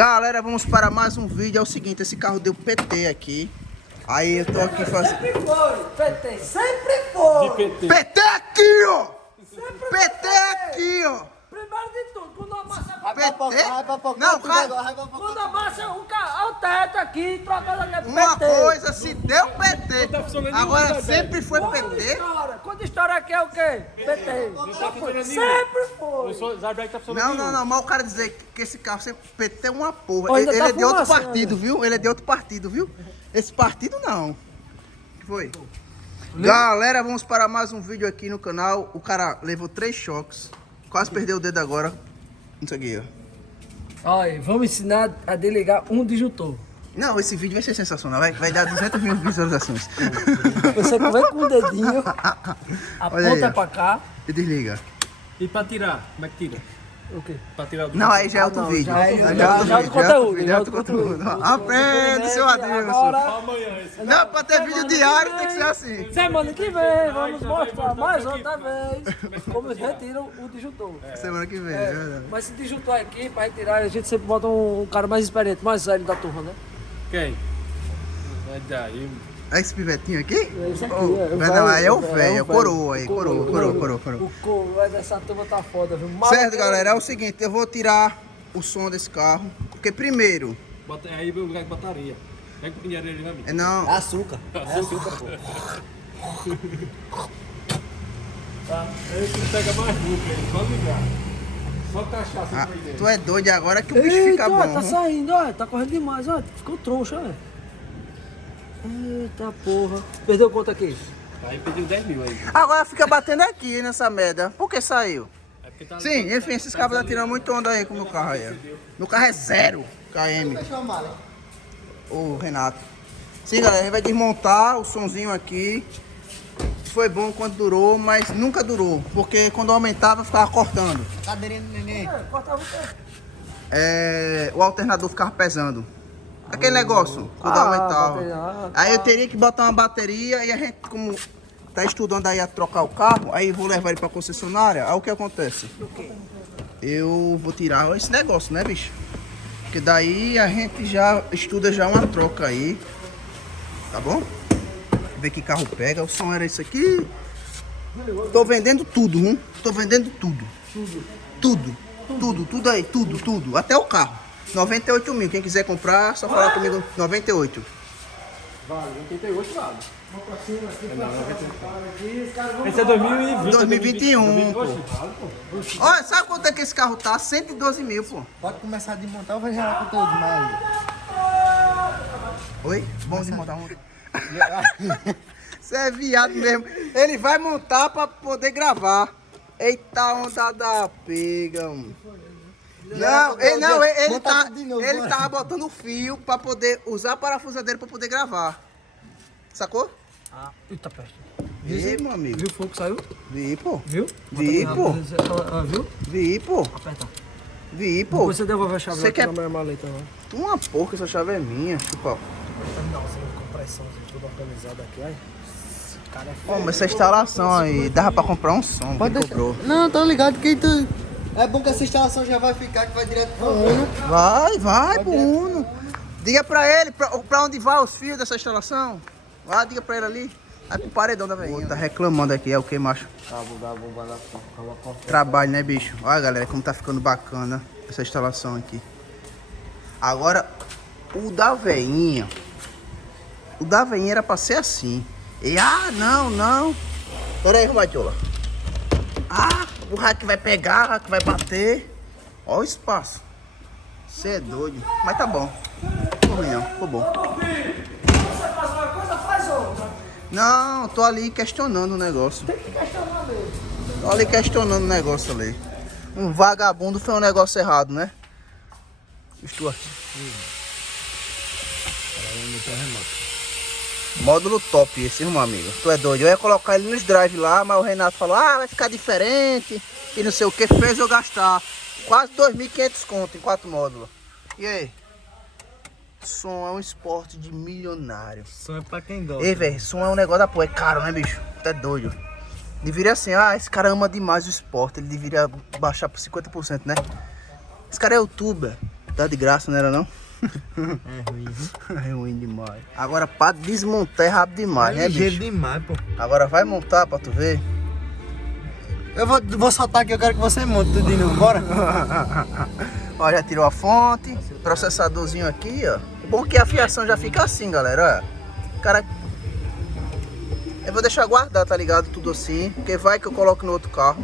Galera, vamos para mais um vídeo. É o seguinte, esse carro deu PT aqui. Aí eu tô aqui fazendo... Sempre foi, PT, sempre foi. PT. PT aqui, ó! Sempre PT aqui, ó! Primeiro de tudo, quando amassa, PT? Não, cara, quando amassa o teto aqui, trocando a PT. uma coisa, se deu PT. tá funcionando Agora nenhum, sempre foi Quando PT. estoura, quando estoura aqui é o quê? PT. tá funcionando nenhum. Sempre foi. O Zarbeck tá funcionando. Não, mas o cara dizer que esse carro sempre PT é uma porra. Ó, ainda Ele tá é de outro fumaçando. partido, viu? Ele é de outro partido, viu? Esse partido não. O que foi? Galera, vamos para mais um vídeo aqui no canal. O cara levou 3 choques. Quase perdeu o dedo agora. Isso aqui, ó. Olha, vamos ensinar a desligar um disjuntor. Não, esse vídeo vai ser sensacional. Vai dar 200 mil visualizações. Você vem com o dedinho, Olha aí, aponta ó. pra cá. E desliga. E pra tirar? Como é que tira? O quê? Pra tirar do... Não, aí já é outro não, vídeo. já é outro vídeo. Já é outro Já é vídeo, outro conteúdo, vídeo, já é é outro outro conteúdo. conteúdo. Aprende, seu Adilson. Agora, Amanhã esse. Não, pra ter vídeo diário tem que ser assim. semana que vem, vamos mostrar mais outra vez como retiram o disjuntor. Semana que vem, é verdade. Mas se disjuntor aqui, pra retirar, a gente sempre bota um cara mais experiente, mais velho da turma, né? Quem? É daí. É esse pivetinho aqui? É esse aqui, Oh, é o não, velho, aí é o é o velho, velho. coroa aí, O coroa. O couro dessa turma tá foda, viu? Certo, galera, é o seguinte, eu vou tirar o som desse carro, porque primeiro, Bota, aí o lugar de bateria. Pega um pouquinho de areia ali, meu amigo. não, Açúcar. Açúcar, pô. Tá? Esse que pega mais lucro, ele pode ligar. Só cachaça ah, aí dentro. tu é doido agora que o bicho fica Eita, bom. ó, tá saindo, ó, tá correndo demais, ó, ficou troncho, ó. Eita porra. Perdeu quanto aqui? Aí pediu 10 mil aí. Agora fica batendo aqui nessa merda, por que saiu? É porque tá Sim, enfim, esses cabos estão tirando muito onda aí com o meu carro aí. Ó. Meu carro é 0 km. O Renato. Sim, galera, a gente vai desmontar o sonzinho aqui. Foi bom quando durou, mas nunca durou, porque quando aumentava ficava cortando. Cadeirinha do neném. Cortava o quê? O alternador ficava pesando. Aquele negócio, quando aumentava. bateria, Aí eu teria que botar uma bateria e a gente, como tá estudando aí a trocar o carro, aí vou levar ele pra concessionária, aí o que acontece? Eu vou tirar esse negócio, né, bicho? Porque daí a gente já estuda já uma troca aí, tá bom? Ver que carro pega, o som era isso aqui. Tô vendendo tudo, hein? Tô vendendo tudo. Tudo aí, tudo. Até o carro. 98 mil, quem quiser comprar, só falar comigo, 98. Vale, 88 vale. Esse é 2020. 2021, pô. Oxe, vale, pô. Olha, sabe quanto é que esse carro tá? 112 mil, pô. Pode começar a desmontar, eu vou gerar conteúdo mais. Oi? Bom de montar um. Você é viado mesmo. Ele vai montar pra poder gravar. Eita, onda da pega, mano. Ele tava botando o fio pra poder usar a parafusadeira pra poder gravar. Sacou? Ah, eita peste. Vi, meu amigo. Viu o fogo que saiu? Vi, pô. Viu? Vi, pô. Viu? Vi, pô. Aperta. Vi, pô. Depois você devolve a chave Você lá quer- na minha maleta lá. Tu uma porca, essa chave é minha, chupa. Não, você com pressão, tudo organizado aqui, olha. Esse cara é Ó, mas essa instalação aí, dava pra comprar um som, Pode que deixar. comprou. Não, tô ligado que tu... É bom que essa instalação já vai ficar, que vai direto pro Uno. Vai, Bruno. Diga pra ele, pra onde vai os fios dessa instalação. Vai, diga pra ele ali. Vai pro paredão da velhinha. Tá reclamando aqui, é o que, macho? Dá bom, vai lá, coloca. Trabalho, né, bicho? Olha, galera, como tá ficando bacana essa instalação aqui. Agora, o da velhinha. O da velhinha era pra ser assim. E, não. Pera aí, Romatiola. O rack vai pegar, o rack vai bater. Olha o espaço. Você é doido. Mas tá bom. Ficou ruim não, ficou bom. Você faz uma coisa, faz outra. Não, tô ali questionando o negócio. Tem que questionar mesmo. Tô ali questionando o negócio ali. Um vagabundo foi um negócio errado, né? Estou aqui. Módulo top esse, meu amigo. Tu é doido. Eu ia colocar ele nos drive lá, mas o Renato falou, vai ficar diferente. E não sei o que, fez eu gastar quase 2.500 conto em 4 módulos. E aí? Som é um esporte de milionário. Som é pra quem gosta. Ei, velho, som é um negócio da porra. É caro, né, bicho? Tu é doido. Deveria assim, esse cara ama demais o esporte. Ele deveria baixar por 50%, né? Esse cara é youtuber. Tá de graça, não era não? É ruim. É ruim demais. Agora pra desmontar é rápido demais, né, ligeiro bicho? demais, pô. Agora vai montar pra tu ver. Eu vou soltar aqui, eu quero que você monte tudo de novo, bora? Ó, já tirou a fonte, processadorzinho aqui, ó. O bom é que a fiação já fica assim, galera, ó. Cara, eu vou deixar guardar, tá ligado? Tudo assim, porque vai que eu coloco no outro carro.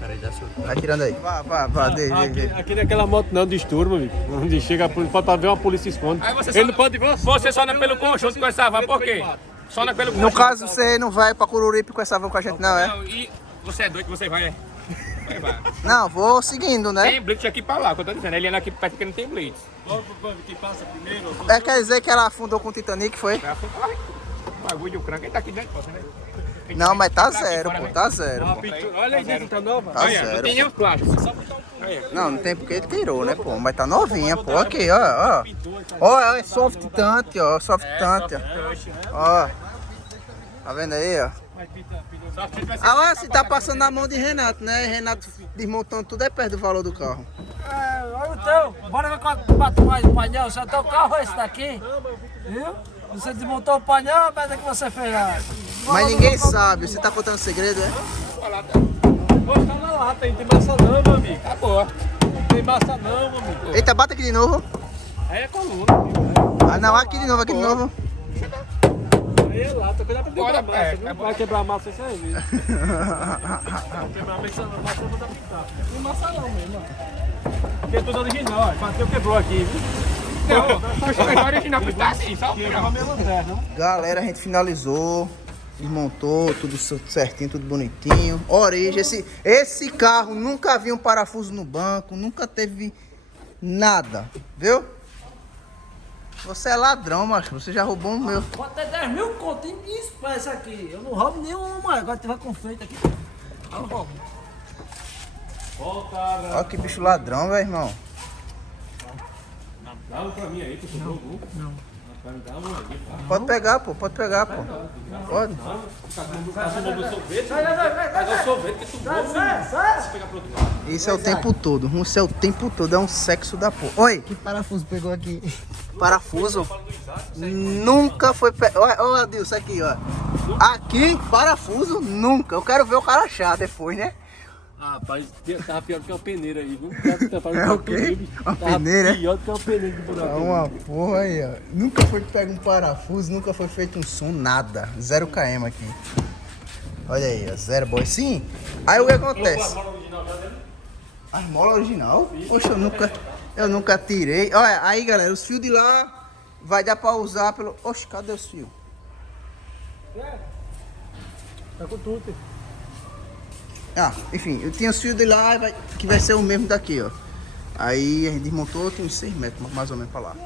Peraí, dá sua. Vai tirando aí. Vá, deixa. Aqui naquela moto não disturba, amigo. Onde chega, pode ver uma polícia esconde. Ele não pode ver. Você só anda pelo conjunto com essa van, por quê? Só anda pelo No conjunto. caso, você não vai pra Cururipe com essa van com a gente, não, é? Não, e você é doido, você vai, é? Vai. Não, vou seguindo, né? Tem blitz aqui pra lá, que eu tô dizendo. Ele anda aqui perto que não tem blitz. Logo que passa primeiro. É, quer dizer que ela afundou com o Titanic, foi? Vai afundar. O bagulho de Ucrânia, ele tá aqui dentro, pô, né? Não, mas tá aqui zero, fora, pô, né? tá zero. A pintura, olha aí dentro, tá nova. Tá Olha, zero. não tem nenhum plástico. Não, não tem porque ele tirou, né, pô? Mas tá novinha, pô. Aqui, ó. Ó, é soft tante, ó. Soft tante, ó. Tá vendo aí, ó? Ah, se tá passando na mão de Renato, né? Renato desmontando tudo é perto do valor do carro. Olha o teu, bora ver quanto bate mais o painel. Se o teu carro é esse daqui, viu? Você desmontou o painel, a merda que você fez lá. Mas ninguém sabe, você tá contando segredo, é? Pô, tá na lata aí, não tem massa não, meu amigo. Tá boa. Não tem massa não, meu amigo. Eita, bate aqui de novo. Aí é coluna, amigo. Ah, não, aqui de novo. Aí é lata, cuidado pra Bora, quebrar massa, é, viu? é Vai quebrar massa isso aí, viu? Quebrar massa eu vou dar pintar. Não massa não mesmo, ó. Porque é tudo original, ó. Bateu, quebrou aqui, viu? Não, a original que tá assim, só Quebrou a mesma terra, né? Galera, a gente finalizou. Desmontou, tudo certinho, tudo bonitinho. Origem, esse carro nunca viu um parafuso no banco, nunca teve nada, viu? Você é ladrão, macho, você já roubou o meu. Pode ter 10 mil continhos de espécie aqui. Eu não roubo nenhum, mas agora tiver confeito aqui, eu roubo. Volta, Olha que bicho ladrão, velho, irmão. dá um pra mim aí, tu sobrou um. Não. Dá um aí, tá? Pode pegar, pô. Pode. Tá tomando sorvete? Pega o sorvete que tu gosta. Sai! Pega pro outro lado. Isso é o tempo todo. Isso é o tempo todo. É um sexo da porra. Oi, Que parafuso pegou aqui? parafuso. Nunca foi. Ó, Adilson, aqui, ó. Aqui, parafuso, nunca. Eu quero ver o cara achar depois, né? Ah, rapaz, tava pior do que uma peneira aí, viu? É o quê? Uma peneira? Pior do que uma peneira de buraco. É uma porra aí, ó. Nunca foi pego um parafuso, nunca foi feito um som, nada. 0 km aqui. Olha aí, ó. 0 boy. Sim. Aí o que acontece? A mola original? Poxa, eu nunca tirei. Olha, aí galera, os fios de lá vai dar pra usar pelo. Oxe, cadê os fios? Tá com tudo. Ah, enfim, eu tinha os fios de lá que vai ser o mesmo daqui, ó. Aí a gente desmontou, tem uns 6 metros mais ou menos pra lá.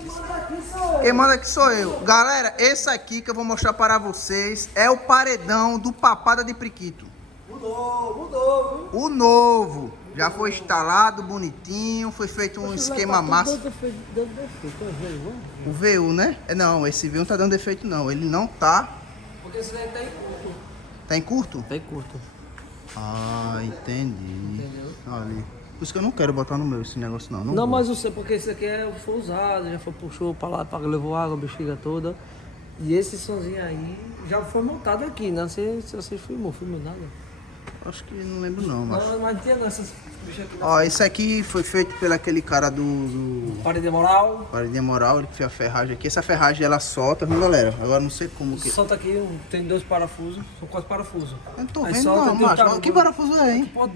Quem manda aqui sou eu. Galera, esse aqui que eu vou mostrar para vocês é o paredão do Papada de Priquito. Mudou, viu? O novo. Já foi instalado, bonitinho, foi feito um esquema massa. O VU, né? Não, esse VU não tá dando defeito não. Ele não tá. Porque esse daí tá em curto. Tá em curto? Tá em curto. Ah, entendi. Entendeu? Ali. Por isso que eu não quero botar no meu esse negócio não. Não, vou. mas eu sei porque esse aqui foi usado, já foi puxou pra lá, levou água, a bexiga toda. E esse sonzinho aí já foi montado aqui, né? Você filmou nada. Acho que não lembro não, mas. Não, mas não tinha essas bichas aqui. Ó, esse aqui foi feito pelo aquele cara do Parede moral. Parede Moral, ele que fez a ferragem aqui. Essa ferragem ela solta, viu galera? Agora não sei como que. Solta aqui, tem 2 parafusos, são 4 parafusos. Eu não tô Aí vendo solta, não, tem o macho. tabu- Que parafuso é, hein? Por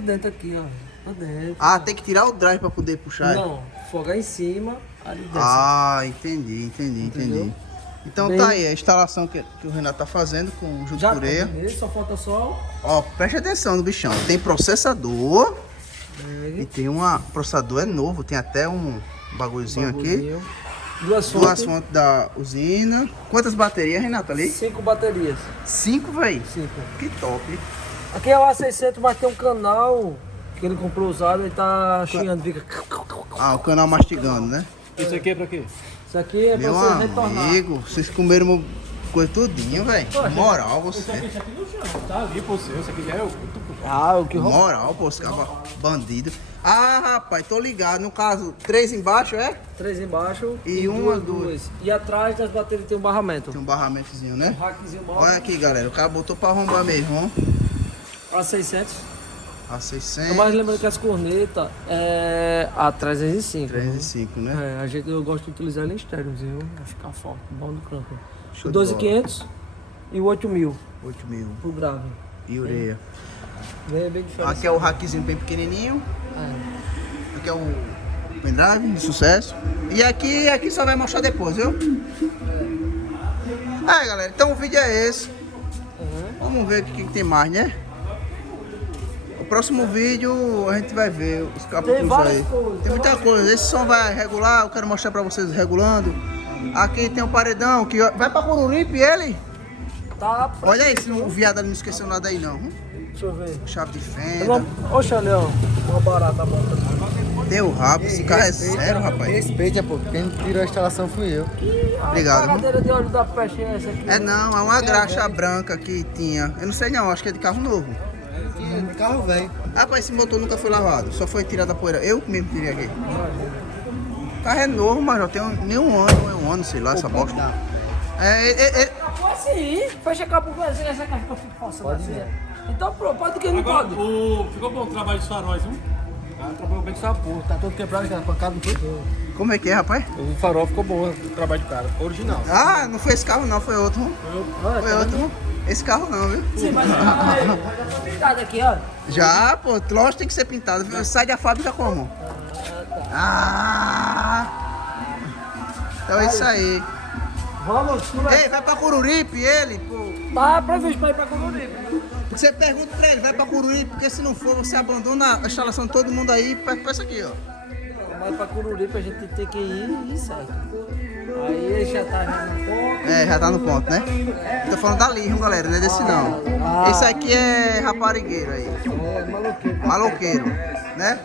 dentro aqui, ó. Por dentro. Ah, tem que tirar o drive pra poder puxar. Não, folgar em cima, ali desce. Ah, entendi. Então Bem- tá aí, a instalação que o Renato tá fazendo com o Já Jucureia. terminei, só falta só. Ó, preste atenção no bichão. Tem processador e tem uma. Processador é novo, tem até um bagulhozinho aqui. Duas Duas fontes, fontes da usina. Quantas baterias, Renato, ali? 5 baterias. 5, véi. 5. Que top. Aqui é o A600, mas tem um canal que ele comprou usado, ele tá chiando, fica. Ah, o canal mastigando, né? Isso aqui é pra quê? Isso aqui é pra Meu você retornar. amigo, vocês comeram coisa tudinho, velho. Moral, Isso você. aqui no chão. Tá ali, pô, seu. Isso aqui já é o. Ah, o que rola. Moral, pô, os cabas bandido. Ah, rapaz, tô ligado. No caso, 3 embaixo, é? 3 embaixo E duas. E atrás das baterias tem um barramento. Tem um barramentozinho, né? Rackzinho Olha aqui, galera. O cara botou pra arrombar mesmo, ó. A 600. A 600. Mas lembrando que as cornetas é a 305. 305, né? Eu gosto de utilizar ela em estéreozinho. Vai ficar forte. Bom do campo. Show O de bola. 12.500 e o 8.000 8.000. pro grave. E ureia. Bem diferente. Aqui é o rackzinho bem pequenininho. É. Aqui é o pendrive de sucesso. E aqui só vai mostrar depois, viu? Aí, galera, então o vídeo é esse. Vamos ver o que tem mais, né? O próximo vídeo a gente vai ver os capítulos várias aí. coisas, Tem muita coisa. Esse som vai regular, eu quero mostrar pra vocês regulando. Aqui tem um paredão que vai pra Cururipe ele. Tá. Olha aí, se o viado ali não esqueceu nada aí não. Deixa eu ver. Chave de fenda. Oxa, Leão. Uma barata monta. Deu rabo, esse carro é sério, rapaz. Respeita, pô. Quem tirou a instalação fui eu. Obrigado, A cadeira de óleo da peste é essa aqui. É não, é uma graxa branca que tinha. Eu não sei não, acho que é de carro novo. Carro velho. Rapaz, esse motor nunca foi lavado, só foi tirado da poeira. Eu mesmo tirei aqui. O carro é novo, mas já tem nem um ano, sei lá, essa bosta. Foi assim, fecha a capa com essa caixa que eu fico forçando assim. Então pronto, pode que não Agora, pode. ficou bom o trabalho dos faróis, viu? Trabalhou bem com essa porra. Tá todo quebrado, já pancado não foi? Como é que é, rapaz? O farol ficou bom, o trabalho do cara. Original. Ah, não foi esse carro não, foi outro. Foi outro. Esse carro não, viu? Sim, mas já tá pintado aqui, ó. Já, pô, lógico tem que ser pintado. Viu? Sai da fábrica como? Ah! Então é isso aí. Vamos, Ei, vai pra Cururipe ele, pô. tá previsto pra ir pra Coloribe. Você pergunta pra ele, vai pra Cururipe, porque se não for, você abandona a instalação de todo mundo aí pra isso aqui, ó. Mas pra Cururipe a gente tem que ir certo. Aí ele já tá no ponto. É, já tá no ponto, né? Tô falando da Lirro, galera, não é desse não. Esse aqui é raparigueiro aí. É, maluquinho. Maloqueiro, né?